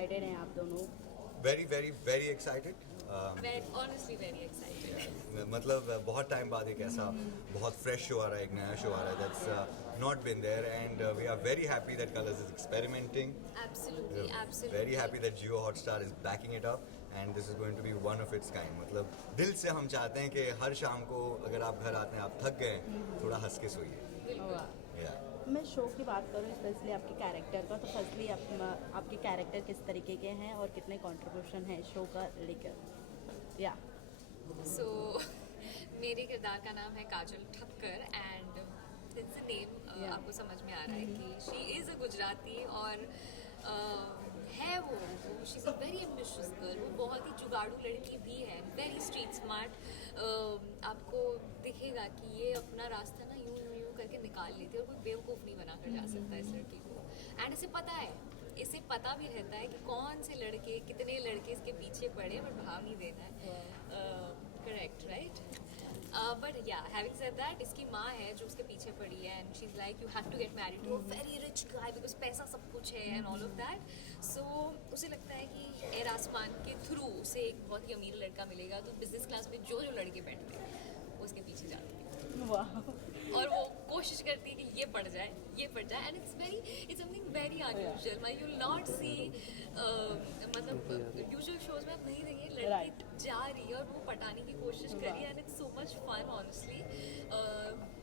Excited हैं आप दोनों? Very very very excited. Honestly very excited. मतलब बहुत टाइम बाद एक ऐसा बहुत फ्रेश शो आ रहा है, एक नया शो आ रहा है that's not been there and we are very happy that Colors is experimenting. Absolutely very happy that Jio Hotstar is backing it up and this is going to be one of its kind. मतलब दिल से हम चाहते हैं कि हर शाम को अगर आप घर आते हैं, आप थक गए, थोड़ा हंस के सोइए। Yeah. मैं शो की बात करूँ स्पेशली आपके कैरेक्टर का, तो फर्स्टली आपके कैरेक्टर किस तरीके के हैं और कितने कंट्रीब्यूशन हैं शो का लेकर? या सो मेरे किरदार का नाम है Kajal Thakkar and it's a name आपको समझ में आ रहा है कि शी इज़ अ गुजराती और है वो she is a very ambitious girl. वो बहुत ही जुगाड़ू लड़की भी है, वेरी स्ट्रीट स्मार्ट। आपको दिखेगा कि ये अपना रास्ता ना यूं यूं यूं करके निकाल लेती है और कोई बेवकूफ़ नहीं बना कर जा सकता इस लड़की को। एंड इसे पता है, इसे पता भी रहता है कि कौन से लड़के, कितने लड़के इसके पीछे पड़े, पर भाव नहीं देना है। Correct right? बट या हैविंग सेड दैट, इसकी माँ है जो उसके पीछे पड़ी है and she is like you have to get married to a very rich guy because पैसा सब कुछ है and all of that. So उसे लगता है कि एयर आसमान के थ्रू उसे एक बहुत ही अमीर लड़का मिलेगा, तो बिजनेस क्लास में जो जो लड़के बैठते हैं वो उसके पीछे जाते हैं और वो कोशिश करती है कि ये पड़ जाए, ये पड़ जाए and it's something very unusual. You will not see मतलब यूजुअल शोज में आप नहीं देंगे लड़की जा रही है और वो पटाने की कोशिश कर रही है and it's so much fun honestly.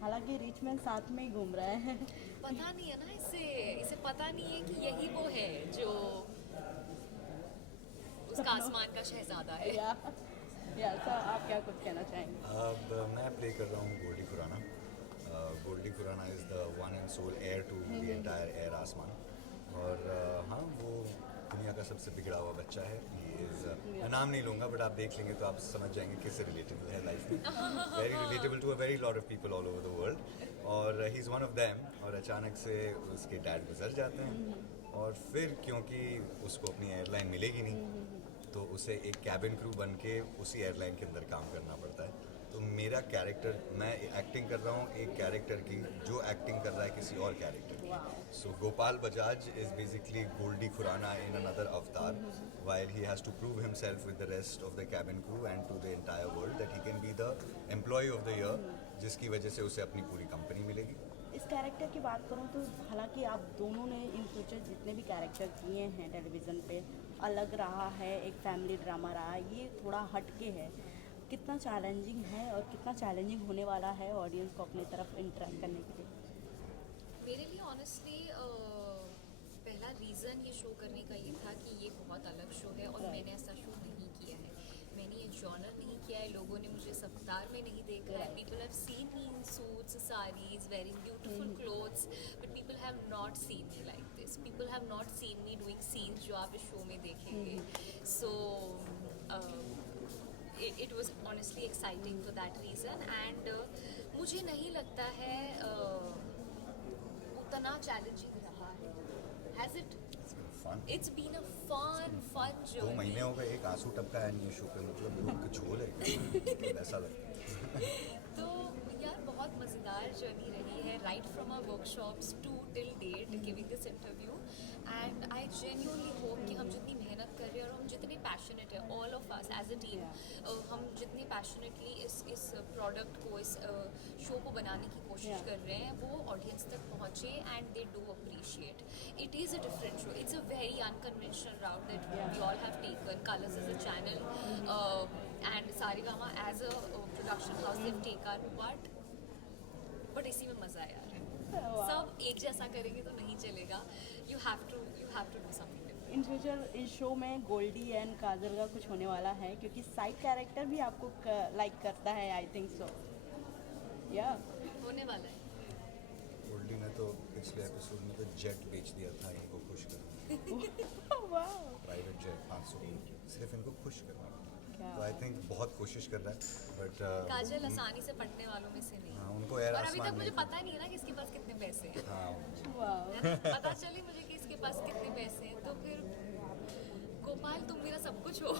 हालांकि रिच मैन साथ में ही घूम रहा है। पता नहीं है ना, इसे पता नहीं है कि यही वो है जो उसका आसमान का शहजादा है। या सर आप क्या कुछ कहना चाहेंगे? अब मैं प्ले कर रहा हूँ Goldie Khurana. Goldie Khurana is the one and sole heir to the entire Air Aasmaan. और हाँ, वो दुनिया का सबसे बिगड़ा हुआ बच्चा है। मैं नाम नहीं लूँगा बट आप देख लेंगे तो आप समझ जाएंगे किससे रिलेटेबल है लाइफ में। Very relatable to a very lot of people all over the world और he is one of them. और अचानक से उसके डैड गुजर जाते हैं और फिर क्योंकि उसको अपनी एयरलाइन मिलेगी नहीं तो उसे एक कैबिन क्रू बन के उसी एयरलाइन के अंदर काम करना पड़ता है। तो मेरा कैरेक्टर, मैं एक्टिंग कर रहा हूँ एक कैरेक्टर की जो एक्टिंग कर रहा है किसी और कैरेक्टर की। So Gopal Bajaj is basically Goldie Khurana in another avatar while he has to prove himself with the rest of the cabin crew and to the entire world that he can be the employee of the year, जिसकी वजह से उसे अपनी पूरी company मिलेगी। इस character की बात करूँ तो हालांकि आप दोनों ने इन फ्यूचर जितने भी कैरेक्टर किए हैं टेलीविज़न पे, अलग रहा है, एक फैमिली ड्रामा रहा है, ये थोड़ा हटके है। कितना चैलेंजिंग है और कितना चैलेंजिंग होने वाला है ऑडियंस को अपनी तरफ इंटरेक्ट करने के लिए? मेरे लिए ऑनेस्टली पहला रीज़न ये शो करने का ये था कि ये बहुत अलग शो है और मैंने ऐसा शो नहीं किया है, मैंने ये जॉनर नहीं किया है, लोगों ने मुझे सफ्तार में नहीं देखा है। People have seen me in suits, saris, wearing beautiful clothes, but people have not seen me like this. People have not seen me doing scenes जो आप इस शो में देखेंगे। सो it was honestly exciting for that reason and मुझे नहीं लगता है उतना चैलेंजिंग रहा है। Has it? Fun. It's been a fun journey. 2 महीने हो गए, एक आंसू टपका है नहीं शो पे, मतलब लोग का झोल है ऐसा लगता है। तो यार बहुत मज़ेदार जर्नी रही है, right from our workshops to till date giving this interview and I genuinely hope कि हम जितनी मेहनत कर रहे हैं और हम जितने पैशनेट है, all of us as a team, हम जितनी पैशनेटली इस प्रोडक्ट को, इस शो को बनाने की कोशिश कर रहे हैं वो ऑडियंस तक पहुँचे and they do appreciate. It is a different show, it's a very unconventional route that we all have taken. Colors is a channel and Saregama as a production house they've taken, but इसी में मज़ा है यार। सब एक जैसा करेंगे तो नहीं चलेगा, you have to do something different. In future इस शो में गोल्डी एंड काजल का कुछ होने वाला है क्योंकि साइड कैरेक्टर भी आपको लाइक करता है, आई थिंक सो। या होने वाला है। गोल्डी ने तो पिछले एपिसोड में तो जेट बेच दिया था इनको खुश करने। वाह, प्राइवेट जेट 500 सिर्फ इनको खुश करना। क्या? तो आई थिंक बहुत कोशिश कर रहा है बट काजल आसानी से पटने वालों में से नहीं। हाँ, उनको एयर और अभी आसमान तक मुझे में पता नहीं है ना कि इसके पास कितने पैसे हैं। हाँ वाह। पता चले मुझे कि इसके पास कितने पैसे हैं तो फिर गोपाल तुम मेरा सब कुछ हो।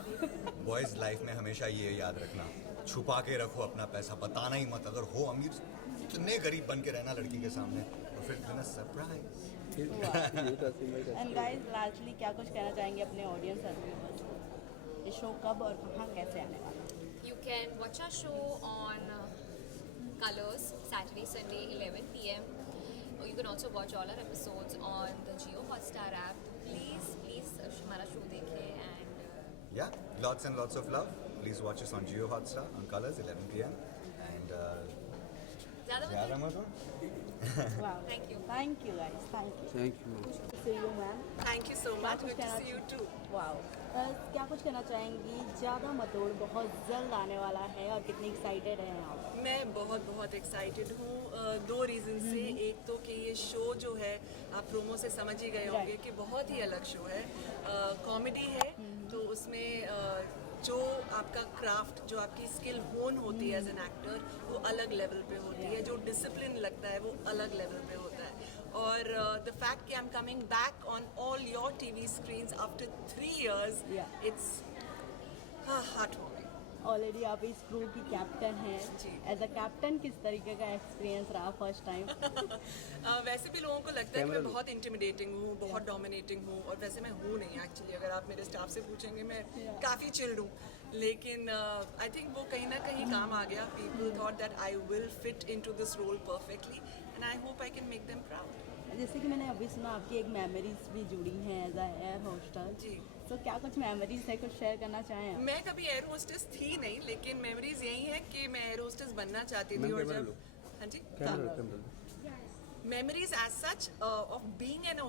बॉयज़ लाइफ में हमेशा ये याद रखना, छुपा के रखो अपना पैसा, बताना ही मत। अगर हो अमीर, इतने गरीब बन के रहना लड़की के सामने और फिर देना सरप्राइज। एंड गाइस लास्टली क्या कुछ कहना चाहेंगे अपने ऑडियंस और व्यूअर्स को? ये शो कब और कहाँ कैसे आने वाला है? You can watch our show on Colors Saturday, Sunday, 11 p.m. Or you can also watch all our episodes on the Jio Hotstar app. Please हमारा शो देखें and Yeah, lots and lots of love. Please watch us on Jio Hotstar on Colors 11 p.m. And ज़्यादा मत Wow. Thank you. Thank you guys. Thank you. Thank you, ma'am. Good to see you ma'am. Thank you so क्या much. कुछ Good to कहना see you too. Wow क्या कुछ कहना चाहेंगी? ज़्यादा मतोड़ बहुत जल्द आने वाला है और कितनी एक्साइटेड हैं आप? मैं बहुत एक्साइटेड हूँ दो रीज़न से। एक तो कि ये शो जो है आप प्रोमो से समझ ही गए होंगे Right. कि बहुत ही अलग शो है, कॉमेडी है। तो उसमें जो आपका क्राफ्ट, जो आपकी स्किल होन होती है एज एन एक्टर, वो अलग लेवल पे होती है। जो डिसिप्लिन लगता है वो अलग लेवल पे होता है। और द फैक्ट कि I am coming back on all your TV screens after 3 years, Yeah. Its heart warming. Already आप इस क्रू की कैप्टन हैं। जी। एज अ कैप्टन किस तरीके का एक्सपीरियंस रहा फर्स्ट टाइम? वैसे भी लोगों को लगता है कि मैं बहुत इंटिमिडेटिंग हूँ, बहुत डोमिनेटिंग हूँ, और वैसे मैं हूँ नहीं एक्चुअली। अगर आप मेरे स्टाफ से पूछेंगे मैं काफ़ी चिल्ड हूँ, लेकिन आई थिंक वो कहीं ना कहीं काम आ गया। People thought that I will fit into this role perfectly and I hope I can make them proud. जैसे कि मैंने अभी सुना आपकी एक मेमोरीज भी जुड़ी हैं एज अ एयर होस्टल। जी। तो क्या कुछ मेमोरीज है, कुछ शेयर करना चाहें आप? मैं कभी एयर होस्टेस थी नहीं, लेकिन मेमोरीज यही है कि मैं एयर होस्टेस बनना चाहती थी। और जब हाँ जी, memories as such of being an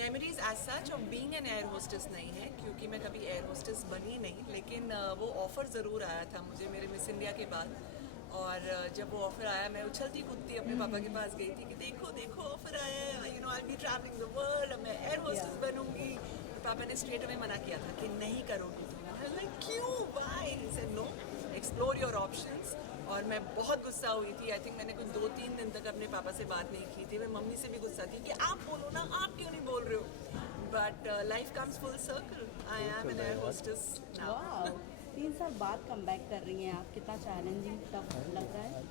memories as such of being an air hostess नहीं है, क्योंकि मैं कभी एयर होस्टेस बनी नहीं। लेकिन वो ऑफ़र ज़रूर आया था मुझे मेरे मिस इंडिया के बाद। और जब वो ऑफ़र आया मैं उछलती कूदती अपने पापा के पास गई थी कि देखो देखो ऑफ़र आया है, you know I be travelling the world, मैं एयर होस्टेस बनूंगी। पापा ने स्ट्रेट अवे मना किया था कि नहीं करोगी तुम। लाइक क्यों, why? He said no, explore your options. और मैं बहुत गुस्सा हुई थी। आई थिंक मैंने कुछ 2-3 दिन तक अपने पापा से बात नहीं की थी। मैं मम्मी से भी गुस्सा थी कि आप बोलो ना, आप क्यों नहीं बोल रहे हो? But life comes full circle, I am an air hostess now. Wow, 3 साल बाद कम बैक कर रही हैं आप, कितना चैलेंजिंग टफ लग रहा है?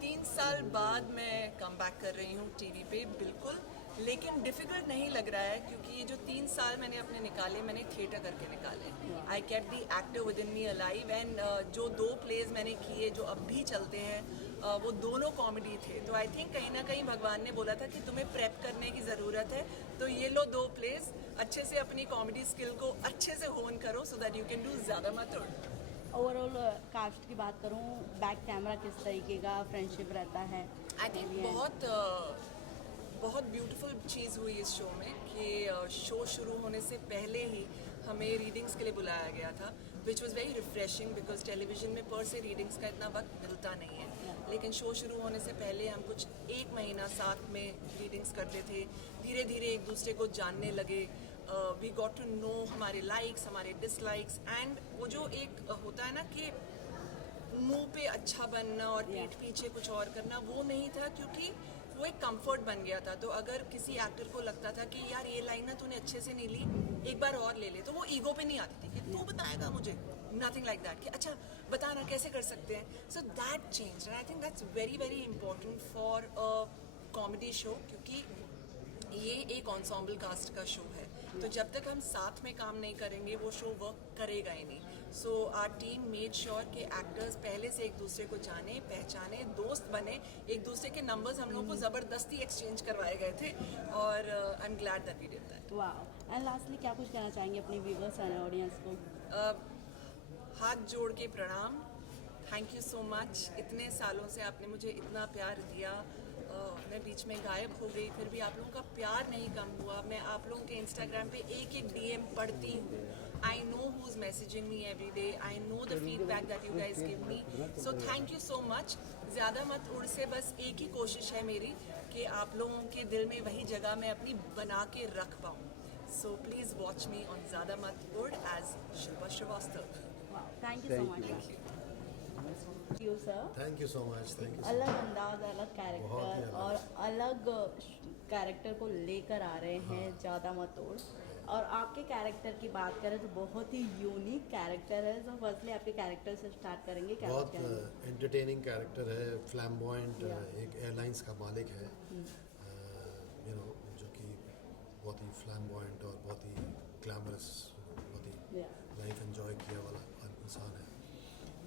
3 साल बाद मैं कम बैक कर रही हूँ टीवी पे, बिल्कुल। लेकिन डिफ़िकल्ट नहीं लग रहा है, क्योंकि ये जो 3 साल मैंने अपने निकाले, मैंने थिएटर करके निकाले। I kept the actor with in me alive. And जो 2 प्लेज मैंने किए जो अब भी चलते हैं, वो दोनों कॉमेडी थे। तो आई थिंक कहीं ना कहीं भगवान ने बोला था कि तुम्हें प्रेप करने की ज़रूरत है, तो ये लो 2 प्लेज, अच्छे से अपनी कॉमेडी स्किल को अच्छे से होन करो so that you can do ज़्यादा मत। ओवरऑल कास्ट की बात करूँ, बैक कैमरा किस तरीके का फ्रेंडशिप रहता है? आई थिंक बहुत ब्यूटीफुल चीज़ हुई इस शो में कि शो शुरू होने से पहले ही हमें रीडिंग्स के लिए बुलाया गया था, which was very refreshing, because television में पर से रीडिंग्स का इतना वक्त मिलता नहीं है। लेकिन शो शुरू होने से पहले हम कुछ 1 महीना साथ में रीडिंग्स करते थे। धीरे धीरे एक दूसरे को जानने लगे। वी गॉट टू नो हमारे लाइक्स, हमारे डिसलाइक्स। एंड वो जो एक होता है ना कि मुंह पे अच्छा बनना और पीठ पीछे कुछ और करना, वो नहीं था, क्योंकि वो एक कंफर्ट बन गया था। तो अगर किसी एक्टर को लगता था कि यार ये लाइन ना तूने अच्छे से नहीं ली, एक बार और ले ले, तो वो ईगो पे नहीं आती थी कि तू बताएगा मुझे, नथिंग लाइक दैट, कि अच्छा बताना कैसे कर सकते हैं। So that change and I think that's very very important for a comedy show, क्योंकि ये एक एंसेम्बल कास्ट का शो है। तो जब तक हम साथ में काम नहीं करेंगे वो शो वर्क करेगा ही नहीं। So our team made sure कि एक्टर्स पहले से एक दूसरे को जाने, पहचाने, दोस्त बने। एक दूसरे के नंबर्स हम लोगों को ज़बरदस्ती एक्सचेंज करवाए गए थे, और I am glad that we did that. वाह। एंड लास्टली क्या कुछ कहना चाहेंगे अपने व्यूअर्स एंड ऑडियंस को? हाथ जोड़ के प्रणाम, थैंक यू सो मच। इतने सालों से आपने मुझे इतना प्यार दिया। मैं बीच में गायब हो गई, फिर भी आप लोगों का प्यार नहीं कम हुआ। मैं आप लोगों के इंस्टाग्राम पे एक एक DM पढ़ती हूँ। I know who is messaging me every day, I know the feedback that you guys give me. So thank you so much. ज़्यादा मत उड़ से बस एक ही कोशिश है मेरी कि आप लोगों के दिल में वही जगह मैं अपनी बना के रख पाऊँ। So please watch me on ज़्यादा मत उड़ as Shilpa Shrivastava. Thank you so much you sir. Thank you so much. Thank you. अलग अंदाज, अलग कैरेक्टर और अलग कैरेक्टर को लेकर आ रहे हैं ज़्यादा मत उड़। और आपके कैरेक्टर की बात करें तो बहुत ही यूनिक कैरेक्टर है। तो फर्स्टली आपके कैरेक्टर से स्टार्ट करेंगे, क्या बहुत एंटरटेनिंग कैरेक्टर है, फ्लैम्बॉयंट, एक एयरलाइंस का मालिक है, यू नो, जो बहुत ही फ्लैम्बॉयंट और बहुत ही ग्लैमरस, बहुत ही लाइफ एंजॉय किया वाला इंसान है,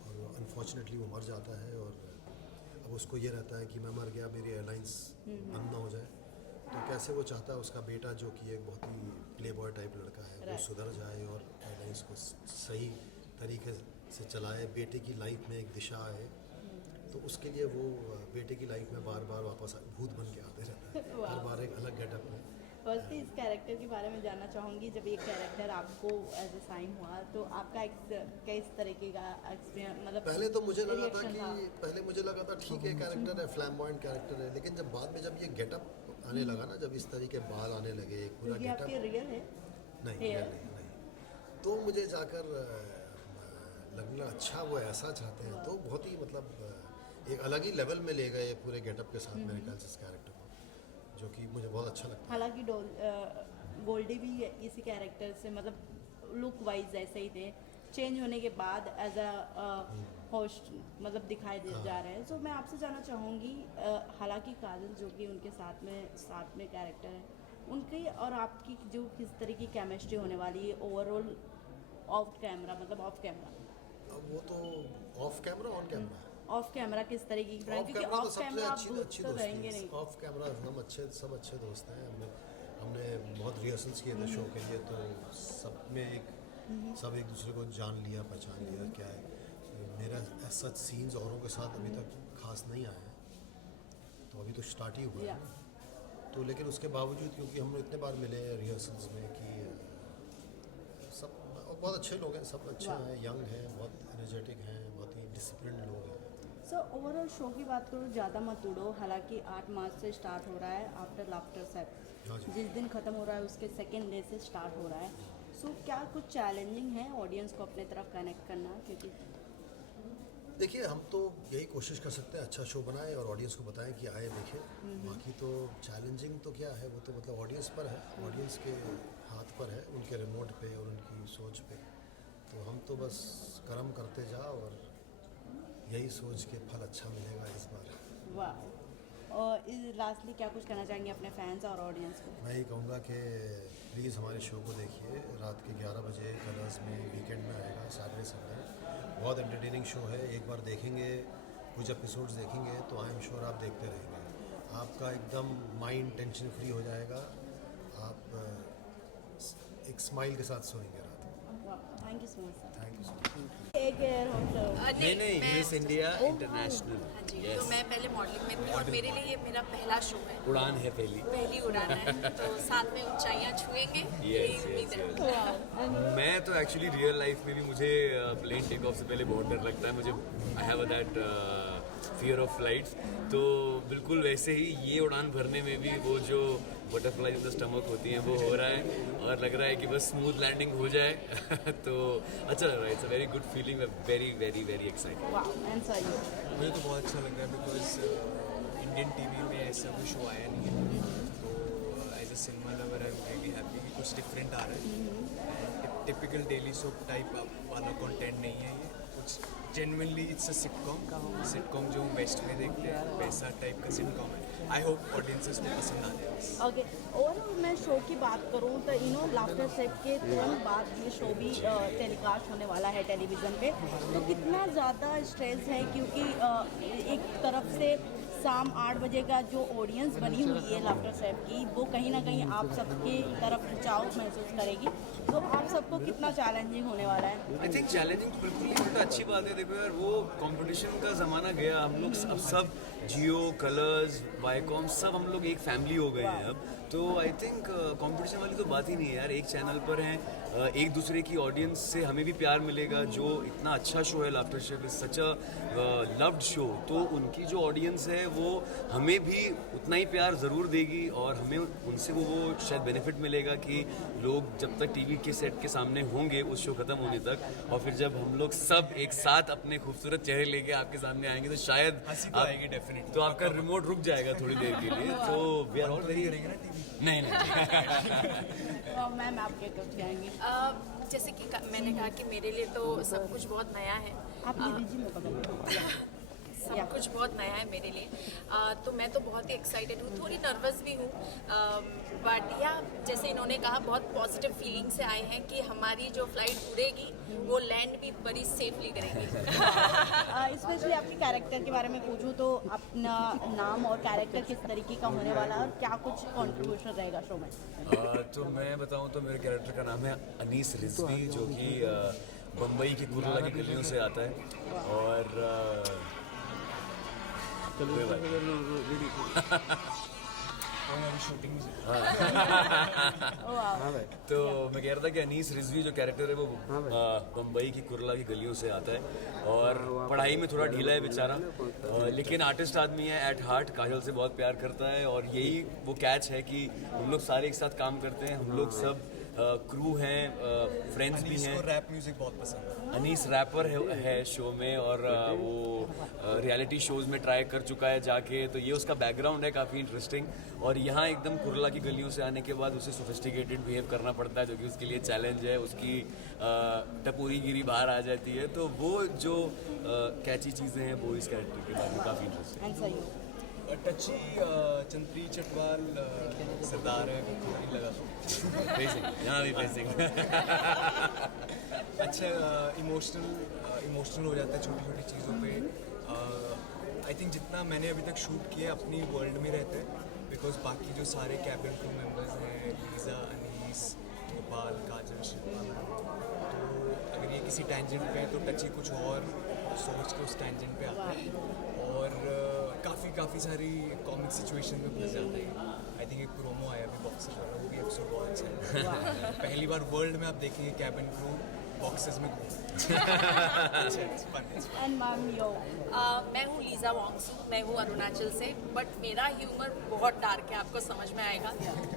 और अनफॉर्चुनेटली वो मर जाता है। और अब उसको ये रहता है कि मैं मर गया, मेरी एयरलाइंस बंद ना हो जाए। तो कैसे वो चाहता है उसका बेटा, जो कि एक बहुत ही प्ले बॉय टाइप लड़का है, वो सुधर जाए और एयरलाइंस को सही तरीके से चलाए, बेटे की लाइफ में एक दिशा आए। तो उसके लिए वो बेटे की लाइफ में बार बार वापस भूत बन के आते रहता है, हर बार एक अलग गेटअप में। फर्स्टली इस कैरेक्टर के बारे में जानना चाहूँगी, जब ये कैरेक्टर आपको एज ए साइन हुआ तो आपका किस तरीके का एक्सपीरियंस, मतलब पहले तो मुझे लगा था reaction कि पहले मुझे लगा था ठीक है कैरेक्टर है, फ्लैम्बॉयंट कैरेक्टर है, लेकिन जब बाद में जब ये गेटअप आने लगा ना, जब इस तरीके बाल आने लगे, एक पूरा क्योंकि आपके गेटअप, रियल है नहीं hair? real नहीं, तो मुझे जाकर लगना अच्छा वो ऐसा चाहते हैं, तो बहुत ही मतलब एक अलग ही लेवल में ले गए पूरे गेटअप के साथ मेरे ख्याल से इस कैरेक्टर को, जो कि मुझे बहुत अच्छा लगता है। हालांकि गोल्डी भी इसी कैरेक्टर से मतलब लुक वाइज ऐसे ही थे, चेंज होने के बाद एज अ होस्ट मतलब दिखाई दे जा रहे हैं। सो मैं आपसे जानना चाहूँगी, हालांकि काजल जो कि उनके साथ में कैरेक्टर है, उनकी और आपकी जो किस तरह की केमिस्ट्री होने वाली है ओवरऑल ऑफ कैमरा, मतलब ऑफ कैमरा, अब वो तो of camera on camera, of camera किस तरीके की ऑफ क्योंकि कैमरा तो ऑफ सबसे कैमरा आप अच्छी दोस्त अच्छी तो रहेंगे दोस्ती नहीं। है। ऑफ कैमरा हम सब अच्छे दोस्त हैं। हमने बहुत रिहर्सल्स किए थे शो के लिए, तो सब में सब एक दूसरे को जान लिया, पहचान लिया क्या है। मेरा ऐसा सीन्स औरों के साथ अभी तक खास नहीं आया है, तो अभी तो स्टार्ट ही हुआ है। तो लेकिन उसके बावजूद, क्योंकि हम इतने बार मिले हैं रिहर्सल्स में कि सब बहुत अच्छे लोग हैं, सब अच्छे हैं, यंग हैं, बहुत एनर्जेटिक हैं, बहुत ही डिसिप्लिन लोग हैं। सो ओवरऑल शो की बात करूँ, ज़्यादा मत उड़ो, हालांकि 8 मार्च से स्टार्ट हो रहा है आफ्टर लाफ्टर सेट, हाँ जी। जिस दिन ख़त्म हो रहा है उसके सेकेंड डे से स्टार्ट हो रहा है। सो क्या कुछ चैलेंजिंग है ऑडियंस को अपने तरफ कनेक्ट करना, क्योंकि देखिए हम तो यही कोशिश कर सकते हैं अच्छा शो बनाएं और ऑडियंस को बताएं कि आए देखें। बाकी तो चैलेंजिंग तो क्या है, वो तो मतलब ऑडियंस पर है, ऑडियंस के हाथ पर है, उनके रिमोट पे और उनकी सोच पे। तो हम तो बस कर्म करते जाओ और यही सोच के फल अच्छा मिलेगा इस बार। वाह। और लास्टली क्या कुछ कहना चाहेंगे अपने फैंस और ऑडियंस को? मैं ये कहूँगा कि प्लीज़ हमारे शो को देखिए, रात के 11 बजे कलर्स में, वीकेंड में आएगा, सैटरडे संडे। बहुत एंटरटेनिंग शो है, एक बार देखेंगे, कुछ एपिसोड्स देखेंगे तो आई एम श्योर आप देखते रहेंगे। आपका एकदम माइंड टेंशन फ्री हो जाएगा, आप एक स्माइल के साथ सोएंगे रात को। Thank you so much sir. Thank you so much. एक एयर होस्ट नहीं मिस इंडिया इंटरनेशनल। हाँ जी, Yes. तो मैं पहले मॉडलिंग में थी और मेरे लिए ये मेरा पहला शो है, उड़ान है पहली। उड़ान है, तो साथ में ऊंचाइयां छुएंगे, यही उम्मीद है। मैं तो एक्चुअली रियल लाइफ में भी मुझे प्लेन टेक ऑफ से पहले बहुत डर लगता है। मुझे I have that fear of flights. तो बिल्कुल वैसे ही ये उड़ान भरने में भी वो जो बटरफ्लाई इन द स्टमक होती हैं वो हो रहा है, और लग रहा है कि बस स्मूथ लैंडिंग हो जाए तो अच्छा लग रहा है। It's a very good feeling, very very very excited. वाह। And sir you? मुझे तो बहुत अच्छा लग रहा है बिकॉज इंडियन टीवी में ऐसा कोई शो आया नहीं है, तो as a cinema lover I am really happy कि कुछ डिफरेंट आ रहा है। टिपिकल डेली सोप टाइप वाला कंटेंट नहीं है ये, कुछ जेन्युइनली इट्स अ सिटकॉम जो वेस्ट में देखते हैं वैसा टाइप का सिटकॉम है। आई होप ऑडियंसेस को पसंद आ जाए। ओके। और मैं शो की बात करूँ तो लाफ्टर सेट के तुरंत बाद ये शो भी टेलीकास्ट होने वाला है टेलीविज़न पे, तो कितना ज़्यादा स्ट्रेस है, क्योंकि एक तरफ से शाम 8 बजे का जो ऑडियंस बनी हुई है लाफ्टर सेट की, वो कहीं ना कहीं आप सबकी तरफ खिंचाव महसूस करेगी, तो आप सबको कितना चैलेंजिंग होने वाला है? आई थिंक चैलेंजिंग बिल्कुल ही उल्टा अच्छी बात है। देखो यार, वो कंपटीशन का ज़माना गया, हम लोग अब सब जियो, कलर्स, वाईकॉम सब हम लोग एक फैमिली हो गए हैं अब। तो आई थिंक कंपटीशन वाली तो बात ही नहीं है यार, एक चैनल पर हैं, एक दूसरे की ऑडियंस से हमें भी प्यार मिलेगा। जो इतना अच्छा शो है laughter chef, is such a loved show, तो उनकी जो ऑडियंस है वो हमें भी उतना ही प्यार ज़रूर देगी, और हमें उनसे वो शायद बेनिफिट मिलेगा कि लोग जब तक टीवी के सेट के सामने होंगे उस शो ख़त्म होने तक, और फिर जब हम लोग सब एक साथ अपने खूबसूरत चेहरे लेके आपके सामने आएंगे तो शायद हंसी तो आएगी डेफिनेटली, तो आपका रिमोट रुक जाएगा थोड़ी देर के लिए। तो वी आर ऑल वेरी नहीं मैम आप क्या कुछ कहेंगे? जैसे कि मैंने कहा कि मेरे लिए तो सब कुछ बहुत नया है। आप ये दीजिए, मैं पकड़ लूँ। सब Yeah. कुछ बहुत नया है मेरे लिए। तो मैं तो बहुत ही एक्साइटेड हूँ, थोड़ी नर्वस भी हूँ, बट या जैसे इन्होंने कहा बहुत पॉजिटिव फीलिंग से आए हैं कि हमारी जो फ्लाइट उड़ेगी वो लैंड भी बड़ी सेफली करेगी। स्पेशली आपके कैरेक्टर के बारे में पूछूं तो अपना नाम और कैरेक्टर किस तरीके का होने वाला है और क्या कुछ कंट्रीब्यूशन रहेगा शो में? तो मैं बताऊं तो मेरे कैरेक्टर का नाम है अनीस रिजवी, जो कि बम्बई की कुर्ला की गलियों से आता है। और शूटिंग तो मैं कह रहा था कि अनीस रिजवी जो कैरेक्टर है वो बम्बई की कुर्ला की गलियों से आता है और पढ़ाई में थोड़ा ढीला है बेचारा, लेकिन आर्टिस्ट आदमी है एट हार्ट, काजल से बहुत प्यार करता है। और यही वो कैच है कि हम लोग सारे एक साथ काम करते हैं, हम लोग सब क्रू हैं, फ्रेंड्स भी हैं। रैप म्यूजिक बहुत पसंद है। अनीस रैपर है शो में और वो रियलिटी शोज में ट्राई कर चुका है जाके, तो ये उसका बैकग्राउंड है काफ़ी इंटरेस्टिंग। और यहाँ एकदम कुर्ला की गलियों से आने के बाद उसे सोफिस्टिकेटेड बिहेव करना पड़ता है, जो कि उसके लिए चैलेंज है, उसकी टपूरी गिरी बाहर आ जाती है। तो वो जो कैची चीज़ें हैं वो इस कैरेक्टर के बारे में काफ़ी इंटरेस्टिंग। एंड सही हो टची चंद्री चटवाल सरदार है, नहीं लगा तो यहाँ भी फेसिंग अच्छा इमोशनल हो जाता है छोटी छोटी चीज़ों पे। आई थिंक जितना मैंने अभी तक शूट किया अपनी वर्ल्ड में रहते हैं, बिकॉज बाकी जो सारे कैबिन क्रू मेंबर्स हैं, लीजा, अनीस, गोपाल, काजल, शिल्पा, तो अगर ये किसी टेंजेंट पे है तो टची कुछ और सोच के उस टेंजेंट पे आता है और काफ़ी सारी कॉमिक सिचुएशन में फंस जाता है। आई थिंक एक प्रोमो आया अभी बॉक्सर वाला, वो भी एपिसोड बहुत अच्छा है। पहली बार वर्ल्ड में आप देखेंगे कैबिन क्रू बॉक्सेस में एंड मैम यो मैं हूँ लीजा वॉन्गसू, मैं हूँ अरुणाचल से, बट मेरा ह्यूमर बहुत डार्क है, आपको समझ में आएगा।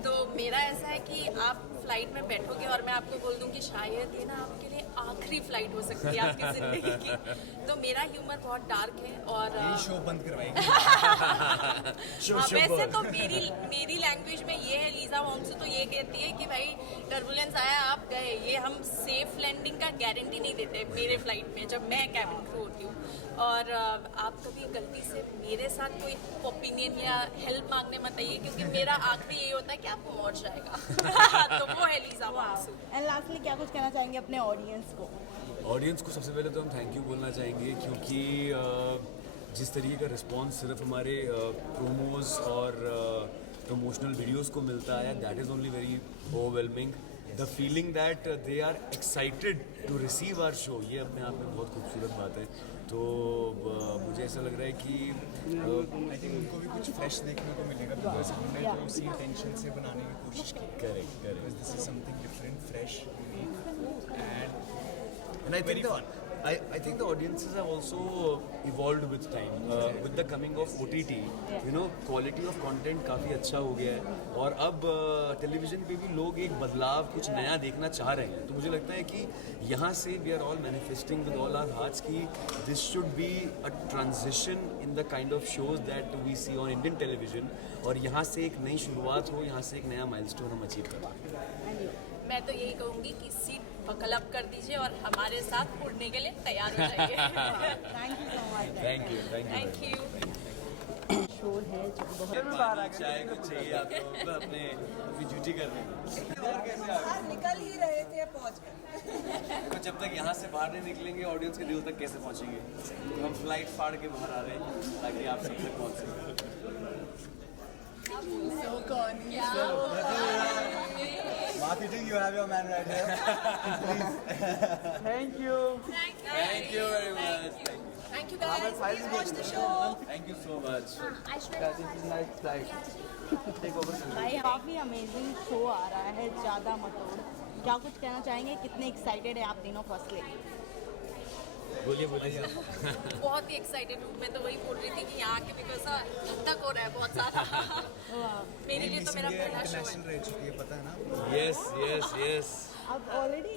तो मेरा ऐसा है कि आप फ्लाइट में बैठोगे और मैं आपको बोल दूँ कि शायद ये ना आपके लिए आखिरी फ्लाइट हो सकती है आपकी ज़िंदगी की। तो मेरा ह्यूमर बहुत डार्क है और यही शो बंद करवाएंगे। वैसे तो मेरी लैंग्वेज में ये है, लीजा वॉन्गसू तो ये कहती है कि भाई टर्बुलेंस आया आप गए, ये हम सेफ लैंडिंग का गारंटी नहीं देते मेरे फ्लाइट में जब मैं कैबिन क्रू होती हूँ। और आप कभी गलती से मेरे साथ कोई ओपिनियन या हेल्प मांगने मत आइए, क्योंकि मेरा आखिरी यही होता है कि आपको मौत जाएगा। तो वो है लीजा वॉन्गसू। एंड लास्टली क्या कुछ कहना चाहेंगे अपने ऑडियंस को? ऑडियंस को सबसे पहले तो हम थैंक यू बोलना चाहेंगे, क्योंकि जिस तरीके का रिस्पांस सिर्फ हमारे प्रोमोज और प्रमोशनल वीडियोस को मिलता है, that is only very overwhelming. The feeling that they are excited to receive our show, ये अपने आप में बहुत खूबसूरत बात है। तो मुझे ऐसा लग रहा है कि आई थिंक उनको भी कुछ फ्रेश देखने को मिलेगा, बिकॉज हमने तो उसी टेंशन से बनाने की कोशिश की। Correct because this is something different, fresh, unique And I think the audiences have also evolved with time. With the coming of OTT, you know, quality of content काफ़ी अच्छा हो गया है और अब टेलीविज़न पे भी लोग एक बदलाव, कुछ नया देखना चाह रहे हैं। तो मुझे लगता है कि यहाँ से we are all manifesting with all our hearts कि this should be a transition in the kind of shows that we see on Indian television और यहाँ से एक नई शुरुआत हो, यहाँ से एक नया milestone हम अचीव कर पाएँ। मैं तो यही कहूँगी कि सीट बकल अप कर दीजिए और हमारे साथ उड़ने के लिए तैयार हो जाइए। Thank you so much. Thank you. Thank you. Show है जो बहुत चाय कुछ चाहिए आपको, अपनी ड्यूटी कर रहे हैं। निकल ही रहे थे, पहुंच गए। तो जब तक यहाँ से बाहर नहीं निकलेंगे ऑडियंस के दिल तक कैसे पहुँचेंगे? तो हम फ्लाइट फाड़ के बाहर आ रहे हैं ताकि आप सब तक पहुँच सकें। Marketing, you have your man right here. Thank you. Thank you very much. Thank you guys. Please watch the show. Thank you so much. भाई काफ़ी अमेजिंग शो आ रहा है, ज़्यादा मत तोड़। क्या कुछ कहना चाहेंगे? कितने एक्साइटेड है आप तीनों फर्स्टली? बोलिए। बहुत ही एक्साइटेड हूँ। मैं तो वही बोल रही थी कि यहाँ के बिकॉज धक हो रहा है बहुत सारा। मेरे लिए तो मेरा पहला शो है। इंटरनेशनल रह चुकी है, पता है ना? Yes. अब ऑलरेडी